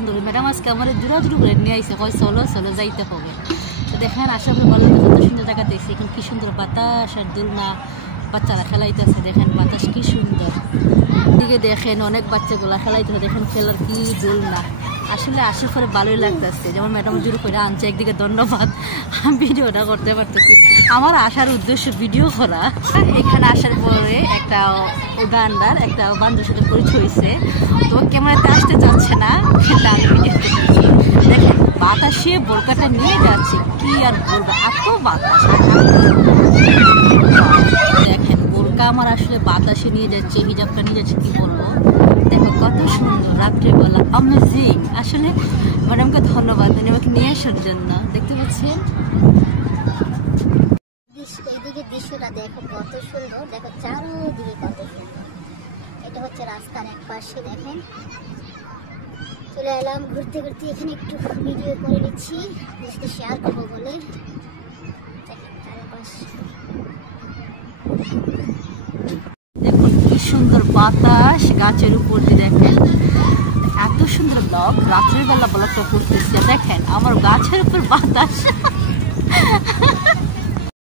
সুন্দর। ম্যাডাম আজকে আমার দূরাদূর করে নিয়ে আইসে, কয় চলো চলো যাইতে হবে। তো দেখেন আশা করি ভালো কত সুন্দর জায়গা দেখছি। এখন কি সুন্দর বাতাস আর দোলনা, বাচ্চারা খেলাইতেছে, দেখেন বাতাস কি সুন্দর। দিকে দেখেন অনেক বাচ্চাগুলা খেলাইতেছে, দেখেন খেলার কি দোলনা। আসলে আসার পরে ভালোই লাগতেছে, যেমন ম্যাডাম জোর করে আনছে, একদিকে ধন্যবাদ। ভিডিওটা করতে পারতেছি, আমার আসার উদ্দেশ্য ভিডিও করা। এখানে আসার পরে একটা উগান্ডার একটা বান্ধবীর সাথে পরিচয় হয়েছে, তো ক্যামেরাতে আসতে চাচ্ছে না, কিন্তু আমি ভিডিওতে দেখেন বাতাসে বোরকাটা নিয়ে যাচ্ছে, কি আর বলবো, এত বাতাস। দেখেন বোরকা আমার আসলে বাতাসে নিয়ে যাচ্ছে, হিজাবটা নিয়ে যাচ্ছে, কি বলবো। দেখো কত সুন্দর রাত্রেবেলা, অ্যামেজিং। আসলে ম্যাডামকে ধন্যবাদ আমাকে নিয়ে আসার জন্য। দেখতে পাচ্ছেন এইদিকে দৃশ্যটা দেখো কত সুন্দর, দেখো চারোদিকে কত সুন্দর। এটা হচ্ছে রাস্তার এক পাশে, দেখেন চলে এলাম ঘুরতে ঘুরতে, এখানে একটু ভিডিও করে নিচ্ছি, সাথে শেয়ার করবো বলে। দেখেন চারপাশে দেখুন কি সুন্দর বাতাস, গাছের উপর দিয়ে দেখেন এত সুন্দর ব্লগ। রাত্রের বেলা ব্লগটা করতেছি, দেখেন আমার গাছের উপর বাতাস।